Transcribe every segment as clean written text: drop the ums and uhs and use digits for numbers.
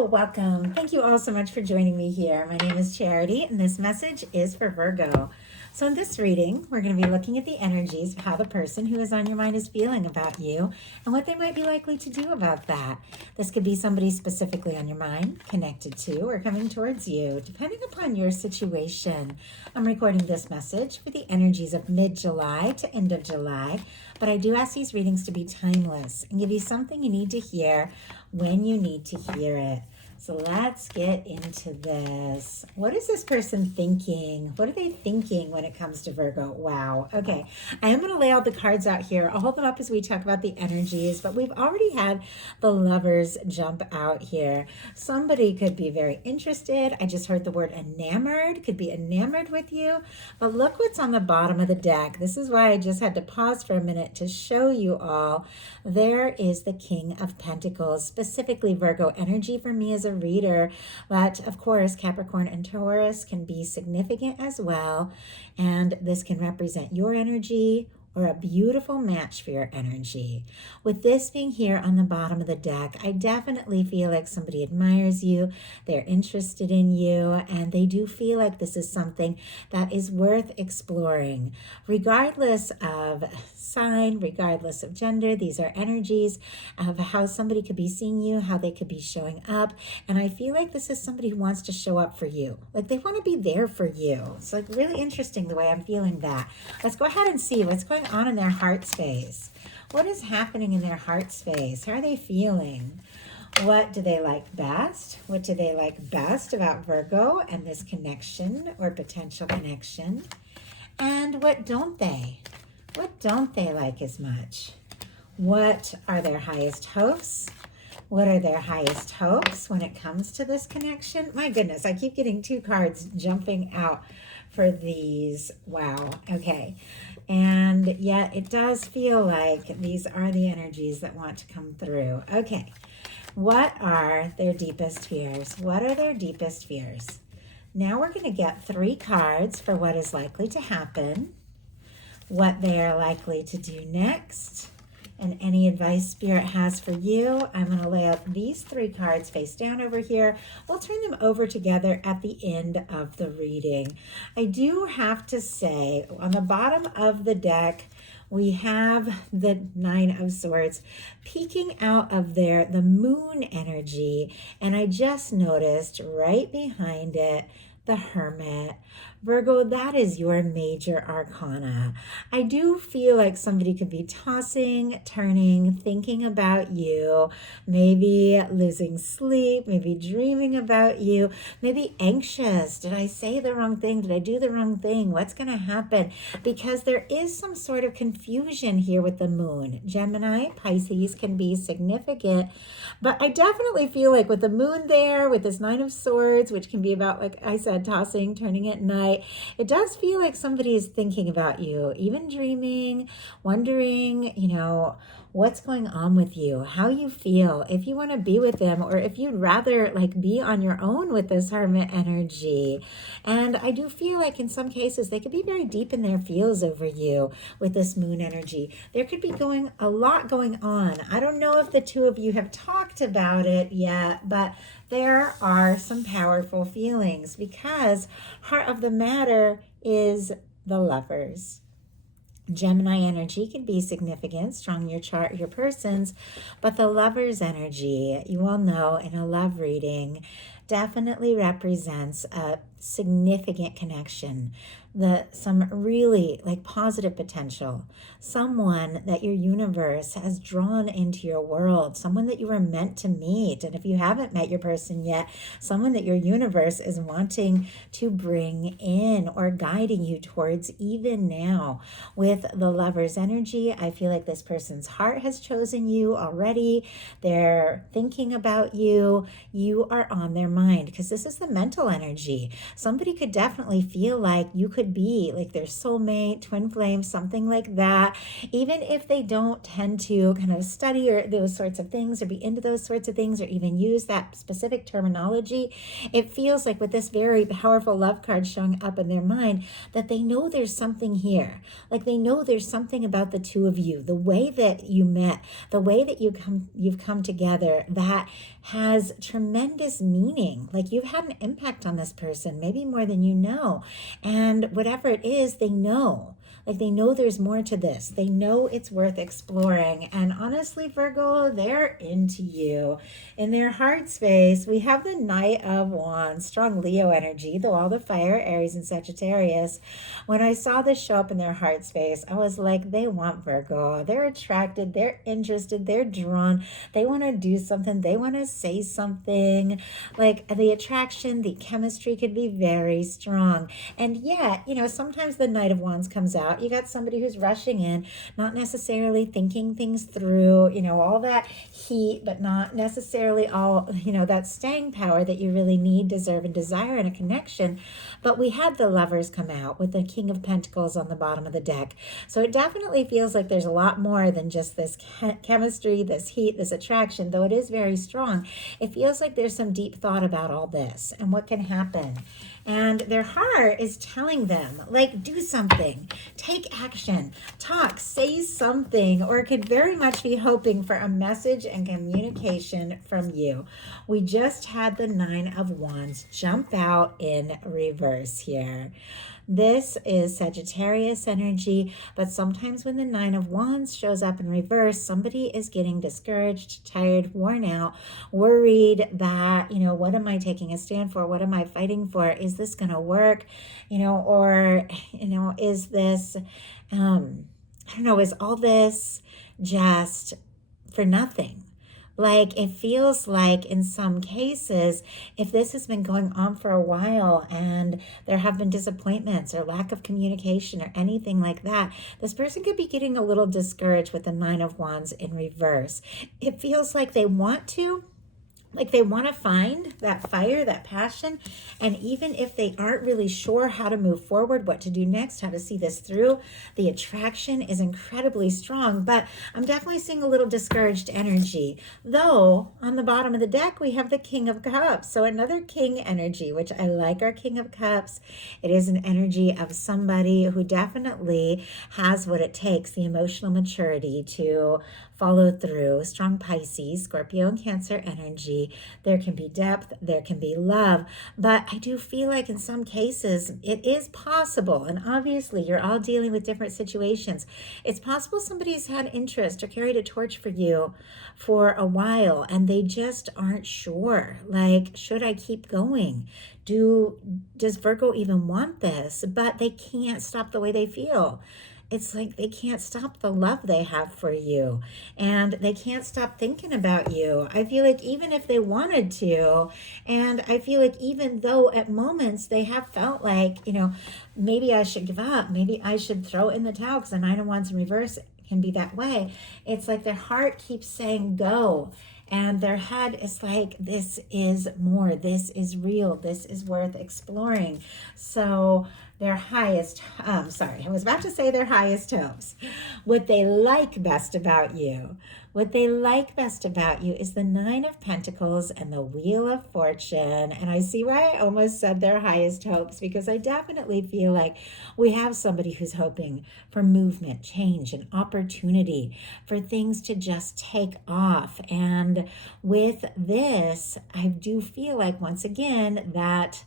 Hello, welcome. Thank you all so much for joining me here. My name is Charity, and this message is for Virgo. So in this reading, we're going to be looking at the energies of how the person who is on your mind is feeling about you and what they might be likely to do about that. This could be somebody specifically on your mind, connected to, or coming towards you, depending upon your situation. I'm recording this message for the energies of mid-July to end of July, but I do ask these readings to be timeless and give you something you need to hear when you need to hear it. So let's get into this. What is this person thinking? What are they thinking when it comes to Virgo? Wow. Okay. I am going to lay all the cards out here. I'll hold them up as we talk about the energies, but we've already had the lovers jump out here. Somebody could be very interested. I just heard the word enamored, could be enamored with you. But look what's on the bottom of the deck. This is why I just had to pause for a minute to show you all. There is the King of Pentacles, specifically Virgo energy for me as a reader, but of course Capricorn and Taurus can be significant as well, and this can represent your energy or a beautiful match for your energy. With this being here on the bottom of the deck, I definitely feel like somebody admires you, they're interested in you, and they do feel like this is something that is worth exploring. Regardless of sign, regardless of gender, these are energies of how somebody could be seeing you, how they could be showing up, and I feel like this is somebody who wants to show up for you. Like they want to be there for you. It's like really interesting the way I'm feeling that. Let's go ahead and see what's going on in their heart space. What is happening in their heart space? How are they feeling? What do they like best? What do they like best about Virgo and this connection or potential connection? And what don't they? What don't they like as much? What are their highest hopes? What are their highest hopes when it comes to this connection? My goodness, I keep getting two cards jumping out for these. Wow. Okay. And yet it does feel like these are the energies that want to come through. Okay. What are their deepest fears? What are their deepest fears? Now we're going to get three cards for what is likely to happen, what they are likely to do next, and any advice Spirit has for you. I'm going to lay out these three cards face down over here. We'll turn them over together at the end of the reading. I do have to say, on the bottom of the deck, we have the Nine of Swords peeking out of there, the moon energy, and I just noticed right behind it, the Hermit. Virgo, that is your major arcana. I do feel like somebody could be tossing, turning, thinking about you, maybe losing sleep, maybe dreaming about you, maybe anxious. Did I say the wrong thing? Did I do the wrong thing? What's going to happen? Because there is some sort of confusion here with the moon. Gemini, Pisces can be significant, but I definitely feel like with the moon there, with this Nine of Swords, which can be about, like I said, tossing, turning at night, it does feel like somebody is thinking about you, even dreaming, wondering, what's going on with you, how you feel, if you want to be with them, or if you'd rather like be on your own with this Hermit energy. And I do feel like in some cases they could be very deep in their feels over you with this moon energy. There could be a lot going on. I don't know if the two of you have talked about it yet, but there are some powerful feelings because heart of the matter is the Lovers. Gemini energy can be significant, strong in your chart, your persons, but the Lover's energy, you all know in a love reading, definitely represents a significant connection, some really like positive potential, someone that your universe has drawn into your world, someone that you were meant to meet. And if you haven't met your person yet, someone that your universe is wanting to bring in or guiding you towards even now. With the Lover's energy, I feel like this person's heart has chosen you already. They're thinking about you. You are on their mind because this is the mental energy. Somebody could definitely feel like you could be like their soulmate, twin flame, something like that. Even if they don't tend to kind of study or those sorts of things or be into those sorts of things or even use that specific terminology, it feels like with this very powerful love card showing up in their mind that they know there's something here. Like they know there's something about the two of you, the way that you met, the way that you've come together that has tremendous meaning. Like you've had an impact on this person, maybe more than you know. And whatever it is, they know. Like they know there's more to this. They know it's worth exploring. And honestly, Virgo, they're into you. In their heart space, we have the Knight of Wands, strong Leo energy, though all the fire, Aries and Sagittarius. When I saw this show up in their heart space, I was like, they want Virgo. They're attracted, they're interested, they're drawn. They want to do something, they want to say something. Like the attraction, the chemistry could be very strong. And yet, sometimes the Knight of Wands comes out. You got somebody who's rushing in, not necessarily thinking things through, all that heat, but not necessarily all, that staying power that you really need, deserve, and desire in a connection. But we had the Lovers come out with the King of Pentacles on the bottom of the deck. So it definitely feels like there's a lot more than just this chemistry, this heat, this attraction, though it is very strong. It feels like there's some deep thought about all this and what can happen. And their heart is telling them, like, do something, take action, talk, say something, or it could very much be hoping for a message and communication from you. We just had the Nine of Wands jump out in reverse here. This is Sagittarius energy, but sometimes when the Nine of Wands shows up in reverse, somebody is getting discouraged, tired, worn out, worried that, what am I taking a stand for? What am I fighting for? Is this going to work? Or, is this, is all this just for nothing? Like, it feels like in some cases, if this has been going on for a while and there have been disappointments or lack of communication or anything like that, this person could be getting a little discouraged with the Nine of Wands in reverse. It feels like they want to find that fire, that passion. And even if they aren't really sure how to move forward, what to do next, how to see this through, the attraction is incredibly strong. But I'm definitely seeing a little discouraged energy. Though on the bottom of the deck, we have the King of Cups. So another King energy, which I like our King of Cups. It is an energy of somebody who definitely has what it takes, the emotional maturity to follow through. Strong Pisces, Scorpio, and Cancer energy. There can be depth, there can be love, but I do feel like in some cases it is possible, and obviously you're all dealing with different situations. It's possible somebody's had interest or carried a torch for you for a while and they just aren't sure. Like, should I keep going? Does Virgo even want this? But they can't stop the way they feel. It's like they can't stop the love they have for you and they can't stop thinking about you. I feel like even if they wanted to, and I feel like even though at moments they have felt like, maybe I should give up, maybe I should throw in the towel because the Nine of Wands in reverse can be that way. It's like their heart keeps saying go. And their head is like, this is more, this is real, this is worth exploring. So their highest, I was about to say their highest hopes. What they like best about you. What they like best about you is the Nine of Pentacles and the Wheel of Fortune. And I see why I almost said their highest hopes, because I definitely feel like we have somebody who's hoping for movement, change, and opportunity, for things to just take off. And with this, I do feel like, once again, that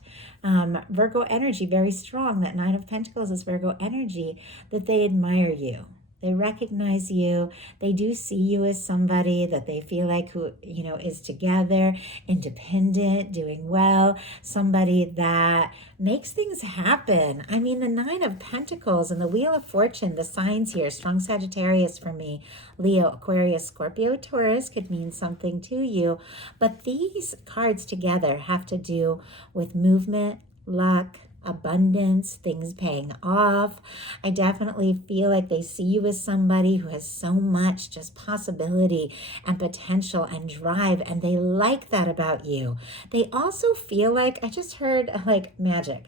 Virgo energy, very strong. That Nine of Pentacles is Virgo energy, that they admire you. They recognize you. They do see you as somebody that they feel like who, is together, independent, doing well, somebody that makes things happen. I mean, the Nine of Pentacles and the Wheel of Fortune, the signs here, strong Sagittarius for me, Leo, Aquarius, Scorpio, Taurus could mean something to you. But these cards together have to do with movement, luck, abundance, things paying off. I definitely feel like they see you as somebody who has so much just possibility and potential and drive, and they like that about you. They also feel like, I just heard like magic.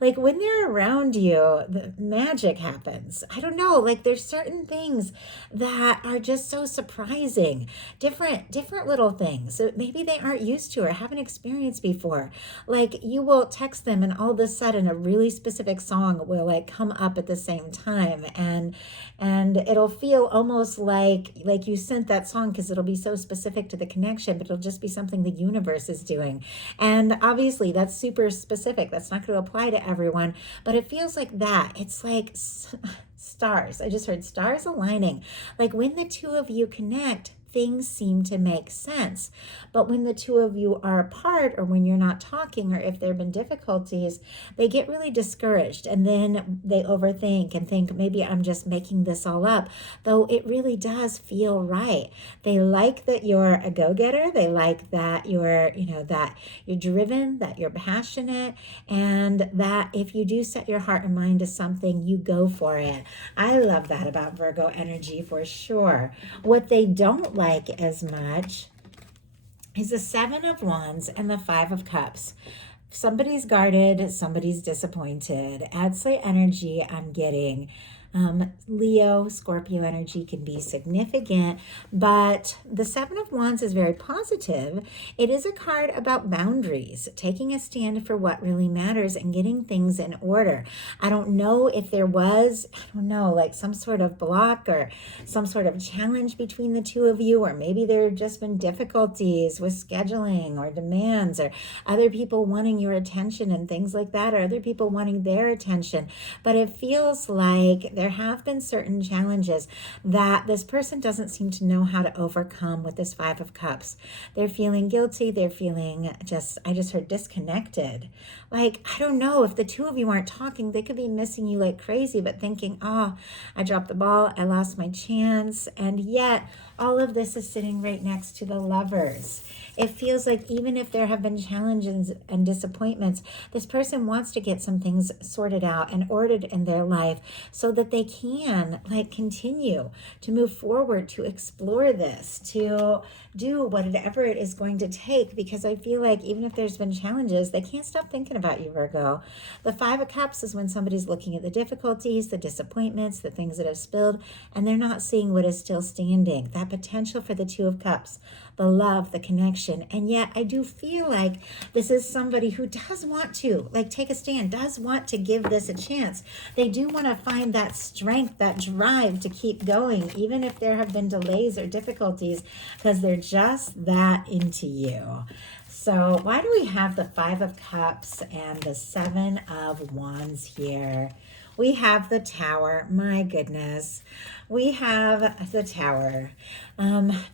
Like when they're around you, the magic happens. I don't know, like there's certain things that are just so surprising. Different little things that maybe they aren't used to or haven't experienced before. Like you will text them and all of a sudden sudden a really specific song will like come up at the same time, and it'll feel almost like you sent that song because it'll be so specific to the connection, but it'll just be something the universe is doing. And obviously that's super specific. That's not going to apply to everyone, but it feels like that. It's like stars. I just heard stars aligning. Like when the two of you connect, things seem to make sense. But when the two of you are apart, or when you're not talking, or if there have been difficulties, they get really discouraged, and then they overthink and think, maybe I'm just making this all up, though it really does feel right. They like that you're a go-getter. They like that you're, that you're driven, that you're passionate, and that if you do set your heart and mind to something, you go for it. I love that about Virgo energy for sure. What they don't like as much is the Seven of Wands and the Five of Cups. Somebody's guarded, somebody's disappointed. Adsley energy I'm getting. Leo, Scorpio energy can be significant, but the Seven of Wands is very positive. It is a card about boundaries, taking a stand for what really matters and getting things in order. I don't know if there was, like some sort of block or some sort of challenge between the two of you, or maybe there have just been difficulties with scheduling or demands, or other people wanting your attention and things like that, or other people wanting their attention. But it feels like there have been certain challenges that this person doesn't seem to know how to overcome with this Five of Cups. They're feeling guilty. They're feeling I just heard disconnected. Like, I don't know, if the two of you aren't talking, they could be missing you like crazy, but thinking, I dropped the ball. I lost my chance. And yet all of this is sitting right next to the Lovers. It feels like even if there have been challenges and disappointments, this person wants to get some things sorted out and ordered in their life so that they can continue to move forward, to explore this, to do whatever it is going to take, because I feel like even if there's been challenges, they can't stop thinking about you, Virgo. The Five of Cups is when somebody's looking at the difficulties, the disappointments, the things that have spilled, and they're not seeing what is still standing. That potential for the Two of Cups, the love, the connection. And yet I do feel like this is somebody who does want to take a stand, does want to give this a chance. They do want to find that strength, that drive to keep going, even if there have been delays or difficulties, because they're just that into you. So why do we have the Five of Cups and the Seven of Wands here? We have the Tower. My goodness. We have the Tower.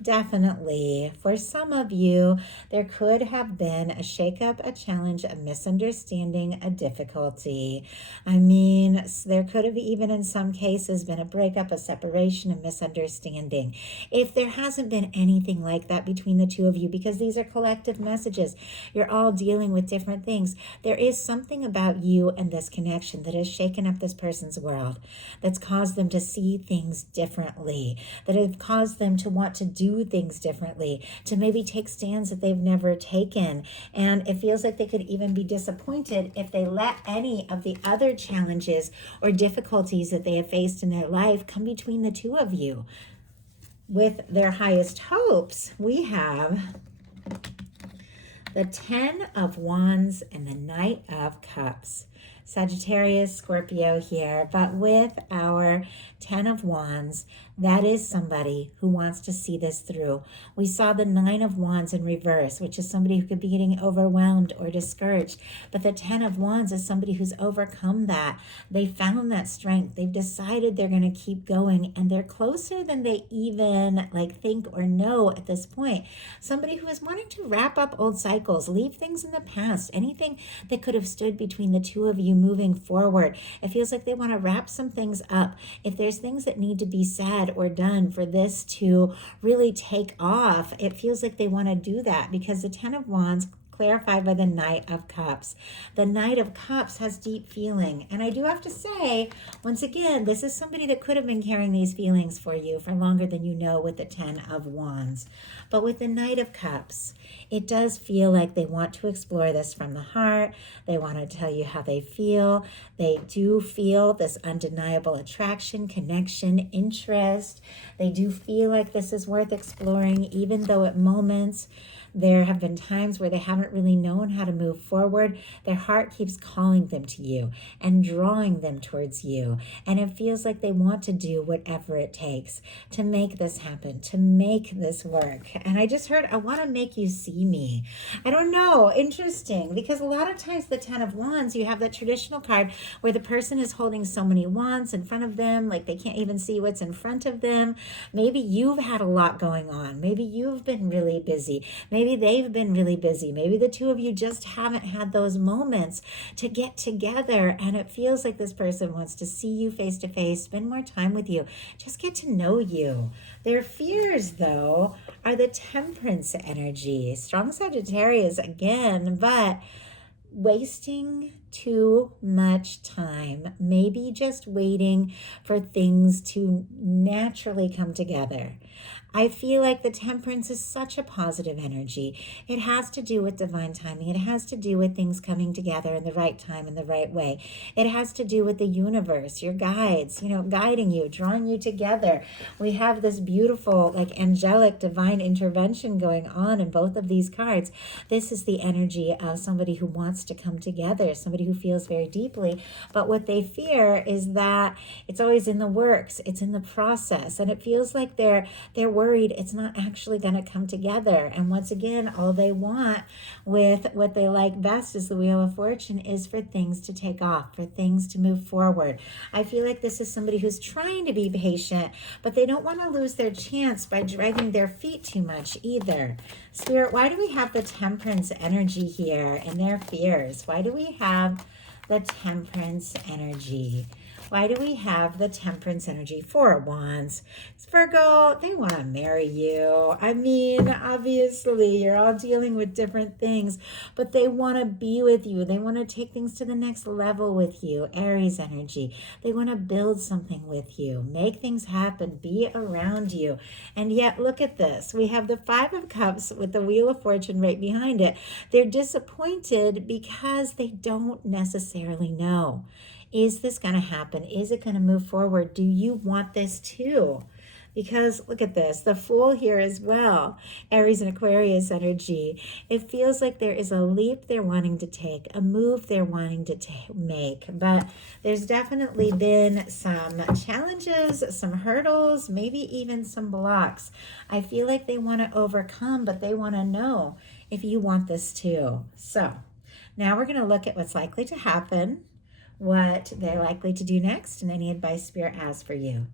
Definitely. For some of you, there could have been a shakeup, a challenge, a misunderstanding, a difficulty. I mean, there could have even in some cases been a breakup, a separation, a misunderstanding. If there hasn't been anything like that between the two of you, because these are collective messages, you're all dealing with different things. There is something about you and this connection that has shaken up this person's world, that's caused them to see things differently, that have caused them to want to do things differently, to maybe take stands that they've never taken. And it feels like they could even be disappointed if they let any of the other challenges or difficulties that they have faced in their life come between the two of you. With their highest hopes, we have the Ten of Wands and the Knight of Cups. Sagittarius, Scorpio here, but with our Ten of Wands, that is somebody who wants to see this through. We saw the Nine of Wands in reverse, which is somebody who could be getting overwhelmed or discouraged. But the Ten of Wands is somebody who's overcome that. They found that strength. They've decided they're going to keep going, and they're closer than they even think or know at this point. Somebody who is wanting to wrap up old cycles, leave things in the past, anything that could have stood between the two of you moving forward. It feels like they want to wrap some things up. If there's things that need to be said or done for this to really take off, it feels like they want to do that, because the Ten of Wands clarified by the Knight of Cups. The Knight of Cups has deep feeling. And I do have to say, once again, this is somebody that could have been carrying these feelings for you for longer than you know with the Ten of Wands. But with the Knight of Cups, it does feel like they want to explore this from the heart. They want to tell you how they feel. They do feel this undeniable attraction, connection, interest. They do feel like this is worth exploring, even though at moments There have been times where they haven't really known how to move forward. Their heart keeps calling them to you and drawing them towards you. And it feels like they want to do whatever it takes to make this happen, to make this work. And I just heard, I want to make you see me. I don't know. Interesting. Because a lot of times the 10 of Wands, you have that traditional card where the person is holding so many wands in front of them, like they can't even see what's in front of them. Maybe you've had a lot going on. Maybe you've been really busy. Maybe they've been really busy. Maybe the two of you just haven't had those moments to get together. And it feels like this person wants to see you face to face, spend more time with you, just get to know you. Their fears, though, are the Temperance energy. Strong Sagittarius again, but wasting too much time, maybe just waiting for things to naturally come together. I feel like the Temperance is such a positive energy. It has to do with divine timing. It has to do with things coming together in the right time, in the right way. It has to do with the universe, your guides, guiding you, drawing you together. We have this beautiful, like angelic divine intervention going on in both of these cards. This is the energy of somebody who wants to come together, somebody who feels very deeply. But what they fear is that it's always in the works, it's in the process, and it feels like they're worried it's not actually going to come together. And once again, all they want with what they like best is the Wheel of Fortune is for things to take off, for things to move forward. I feel like this is somebody who's trying to be patient, but they don't want to lose their chance by dragging their feet too much either. Spirit, why do we have the Temperance energy here and their fears? Why do we have the Temperance energy? Why do we have the Temperance energy? 4 of Wands. It's Virgo, they want to marry you. I mean, obviously, you're all dealing with different things, but they want to be with you. They want to take things to the next level with you. Aries energy. They want to build something with you, make things happen, be around you. And yet, look at this. We have the 5 of Cups with the Wheel of Fortune right behind it. They're disappointed because they don't necessarily know. Is this going to happen? Is it going to move forward? Do you want this too? Because look at this, the Fool here as well, Aries and Aquarius energy. It feels like there is a leap they're wanting to take, a move they're wanting to make. But there's definitely been some challenges, some hurdles, maybe even some blocks. I feel like they want to overcome, but they want to know if you want this too. So now we're going to look at what's likely to happen, what they're likely to do next, and any advice Spirit has for you.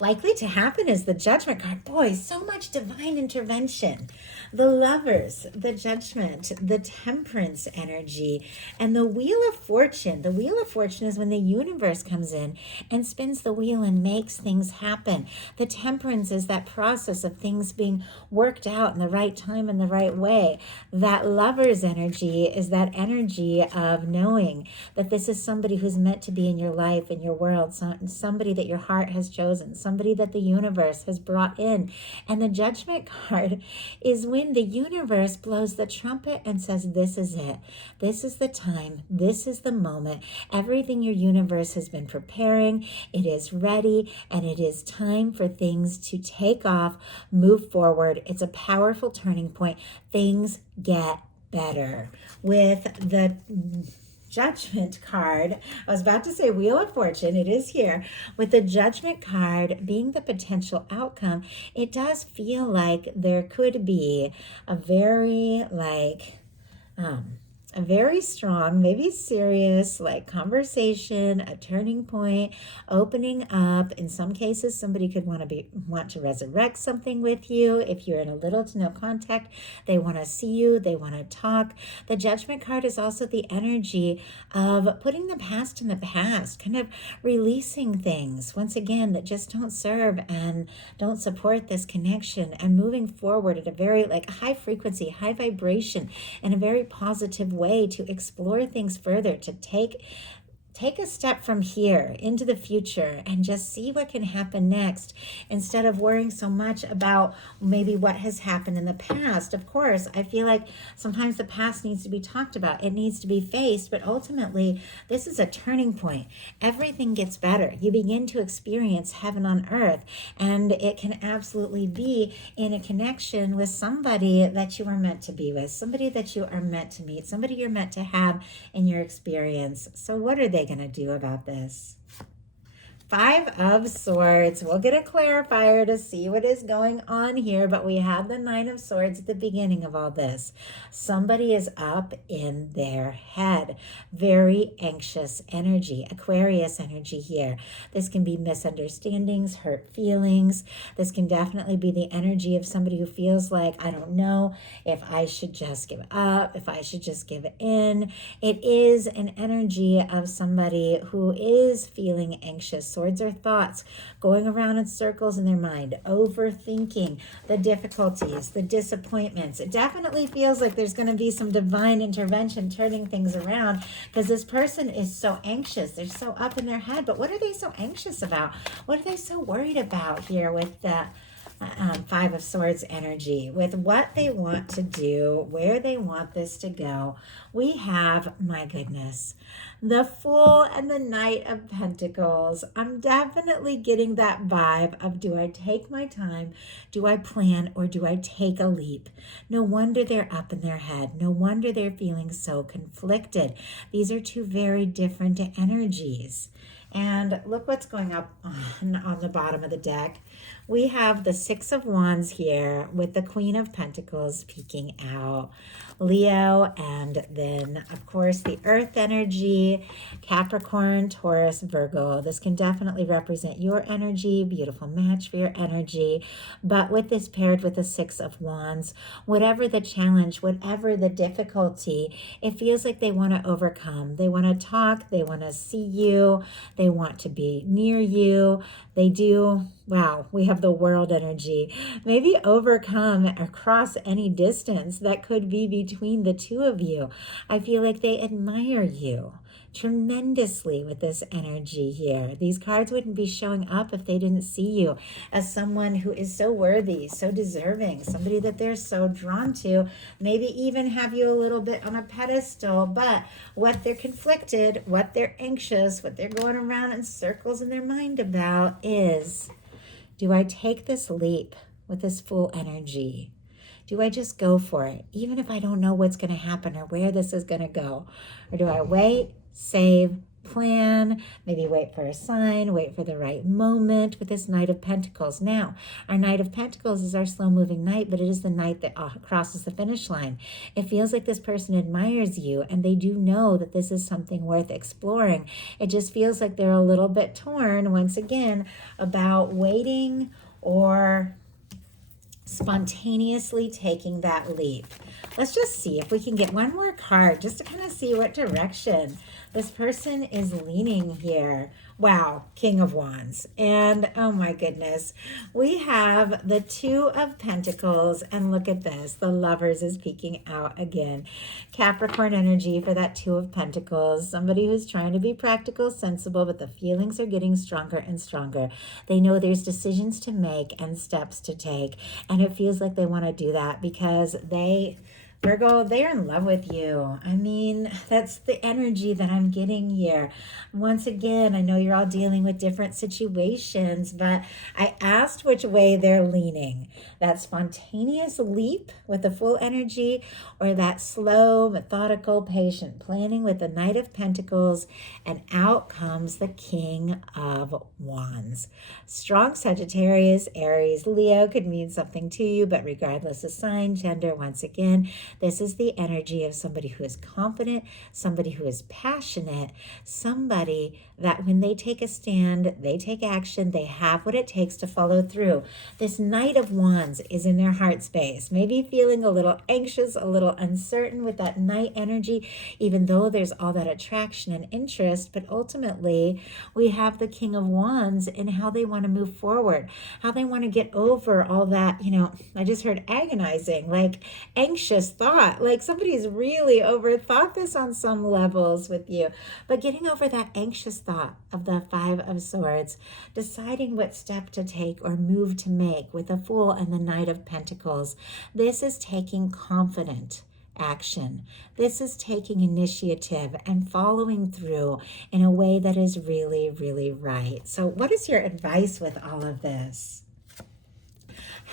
Likely to happen is the Judgment card. Boy, so much divine intervention. The Lovers, the Judgment, the Temperance energy, and the Wheel of Fortune. The Wheel of Fortune is when the universe comes in and spins the wheel and makes things happen. The Temperance is that process of things being worked out in the right time and the right way. That Lovers energy is that energy of knowing that this is somebody who's meant to be in your life, in your world, somebody that your heart has chosen, somebody that the universe has brought in. And the Judgment card is when the universe blows the trumpet and says, this is it. This is the time. This is the moment. Everything your universe has been preparing, it is ready, and it is time for things to take off, move forward. It's a powerful turning point. Things get better. With the Judgment card, I was about to say Wheel of Fortune, it is here. With the Judgment card being the potential outcome, it does feel like there could be a very a very strong, maybe serious, conversation, a turning point, opening up. In some cases, somebody could want to resurrect something with you. If you're in a little to no contact, they want to see you, they want to talk. The Judgment card is also the energy of putting the past in the past, kind of releasing things, once again, that just don't serve and don't support this connection, and moving forward at a very high frequency, high vibration, in a very positive way to explore things further, to take take a step from here into the future and just see what can happen next instead of worrying so much about maybe what has happened in the past. Of course, I feel like sometimes the past needs to be talked about. It needs to be faced, but ultimately, this is a turning point. Everything gets better. You begin to experience heaven on earth, and it can absolutely be in a connection with somebody that you are meant to be with, somebody that you are meant to meet, somebody you're meant to have in your experience. So what are they going to do about this? Five of Swords. We'll get a clarifier to see what is going on here, but we have the Nine of Swords at the beginning of all this. Somebody is up in their head. Very anxious energy, Aquarius energy here. This can be misunderstandings, hurt feelings. This can definitely be the energy of somebody who feels like, I don't know if I should just give up, if I should just give in. It is an energy of somebody who is feeling anxious. Swords are thoughts going around in circles in their mind, overthinking the difficulties, the disappointments. It definitely feels like there's going to be some divine intervention turning things around because this person is so anxious. They're so up in their head. But what are they so anxious about? What are they so worried about here with the Five of Swords energy, with what they want to do, where they want this to go? We have, my goodness, the Fool and the Knight of Pentacles. I'm definitely getting that vibe of, do I take my time, do I plan, or do I take a leap? No wonder they're up in their head. No wonder they're feeling so conflicted. These are two very different energies. And look what's going up on the bottom of the deck. We have the Six of Wands here with the Queen of Pentacles peeking out. Leo, and then, of course, the Earth energy, Capricorn, Taurus, Virgo. This can definitely represent your energy, beautiful match for your energy. But with this paired with the Six of Wands, whatever the challenge, whatever the difficulty, it feels like they want to overcome. They want to talk. They want to see you. They want to be near you. They do. Wow, we have the World energy. Maybe overcome or cross any distance that could be between the two of you. I feel like they admire you tremendously with this energy here. These cards wouldn't be showing up if they didn't see you as someone who is so worthy, so deserving, somebody that they're so drawn to, maybe even have you a little bit on a pedestal. But what they're conflicted, what they're anxious, what they're going around in circles in their mind about is, do I take this leap with this Fool energy? Do I just go for it, even if I don't know what's going to happen or where this is going to go? Or do I wait, save, plan, maybe wait for a sign, wait for the right moment with this Knight of Pentacles? Now, our Knight of Pentacles is our slow-moving knight, but it is the knight that crosses the finish line. It feels like this person admires you, and they do know that this is something worth exploring. It just feels like they're a little bit torn, once again, about waiting or spontaneously taking that leap. Let's just see if we can get one more card just to kind of see what direction this person is leaning here. Wow, King of Wands. And oh my goodness, we have the Two of Pentacles, and look at this, the Lovers is peeking out again. Capricorn energy for that Two of Pentacles, somebody who's trying to be practical, sensible, but the feelings are getting stronger and stronger. They know there's decisions to make and steps to take, and it feels like they want to do that because Virgo, they're in love with you. I mean, that's the energy that I'm getting here. Once again, I know you're all dealing with different situations, but I asked which way they're leaning. That spontaneous leap with the Fool energy, or that slow, methodical, patient planning with the Knight of Pentacles, and out comes the King of Wands. Strong Sagittarius, Aries, Leo could mean something to you, but regardless of sign, gender, once again, this is the energy of somebody who is confident, somebody who is passionate, somebody that when they take a stand, they take action, they have what it takes to follow through. This Knight of Wands is in their heart space, maybe feeling a little anxious, a little uncertain with that Knight energy, even though there's all that attraction and interest. But ultimately, we have the King of Wands and how they want to move forward, how they want to get over all that, I just heard agonizing, like anxious overthought. Like somebody's really overthought this on some levels with you. But getting over that anxious thought of the Five of Swords, deciding what step to take or move to make with the Fool and the Knight of Pentacles. This is taking confident action. This is taking initiative and following through in a way that is really, really right. So what is your advice with all of this?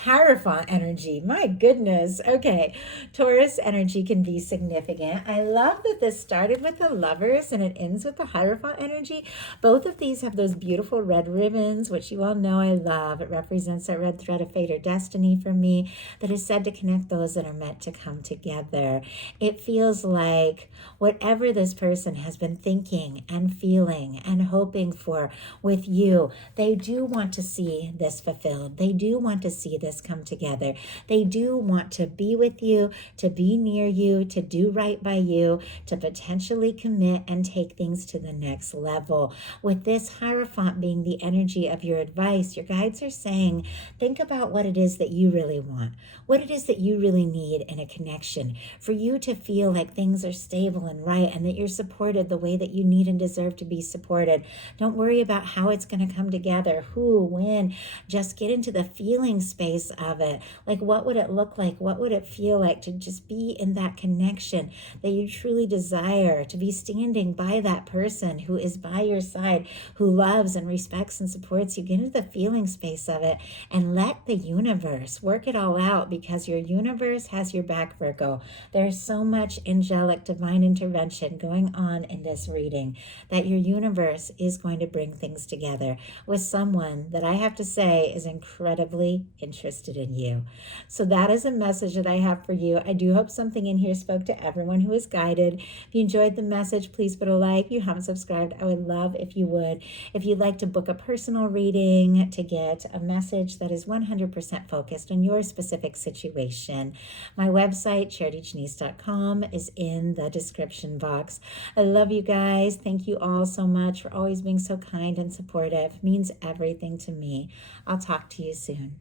Hierophant energy. My goodness. Okay. Taurus energy can be significant. I love that this started with the Lovers and it ends with the Hierophant energy. Both of these have those beautiful red ribbons, which you all know I love. It represents that red thread of fate or destiny for me that is said to connect those that are meant to come together. It feels like whatever this person has been thinking and feeling and hoping for with you, they do want to see this fulfilled. They do want to see this come together. They do want to be with you, to be near you, to do right by you, to potentially commit and take things to the next level. With this Hierophant being the energy of your advice, your guides are saying, think about what it is that you really want, what it is that you really need in a connection, for you to feel like things are stable and right and that you're supported the way that you need and deserve to be supported. Don't worry about how it's going to come together, who, when. Just get into the feeling space of it. Like, what would it look like? What would it feel like to just be in that connection that you truly desire, to be standing by that person who is by your side, who loves and respects and supports you? Get into the feeling space of it and let the universe work it all out, because your universe has your back, Virgo. There's so much angelic divine intervention going on in this reading that your universe is going to bring things together with someone that I have to say is incredibly interested in you. So that is a message that I have for you. I do hope something in here spoke to everyone who is guided. If you enjoyed the message, please put a like. If you haven't subscribed, I would love if you would. If you'd like to book a personal reading to get a message that is 100% focused on your specific situation, my website, charityjanice.com, is in the description box. I love you guys. Thank you all so much for always being so kind and supportive. It means everything to me. I'll talk to you soon.